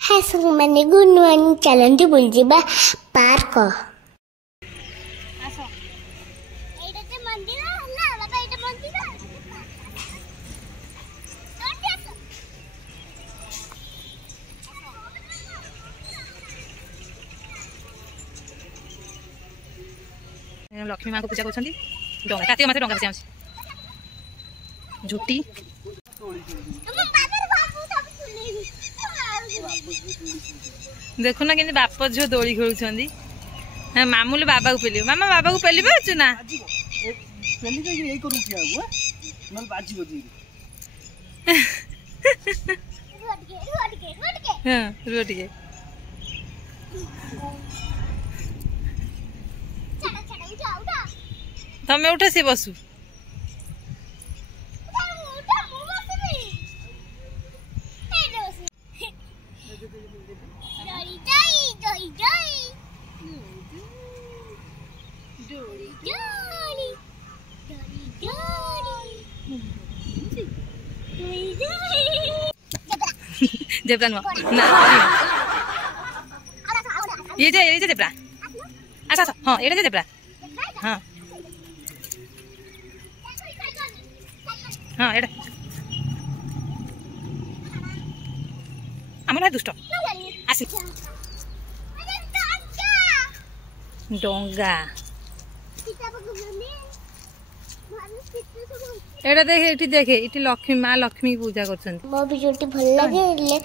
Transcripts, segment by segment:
हाय संग मैंने good morning चलंती बोल जीबा पार्क आसो एटा ते मंदिर ना बाबा एटा मंदिर लक्ष्मी माँ को पूजा करछंती डंगा काते माते डंगा बसिया झुटी देखो ना कि बाप झील दोली खेलुंट मामूल बाबा को पेल मामा बाबा को पेली पार्छु ना तमें उठा से बसु जेब्रा ना ये जेब्रा अच्छा अच्छा हाँ ये जेब्रा हाँ हाँ ये आम दुष्ट आसी डंगा एटा देखे देखे ये लक्ष्मी माँ लक्ष्मी पूजा कर मो वीडियो भल लगे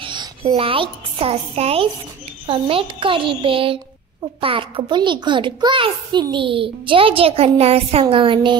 लाइक सब्सक्राइब कमेंट करिवे पार्क बोली घर को आसिली जय जगन्नाथ सांग माने।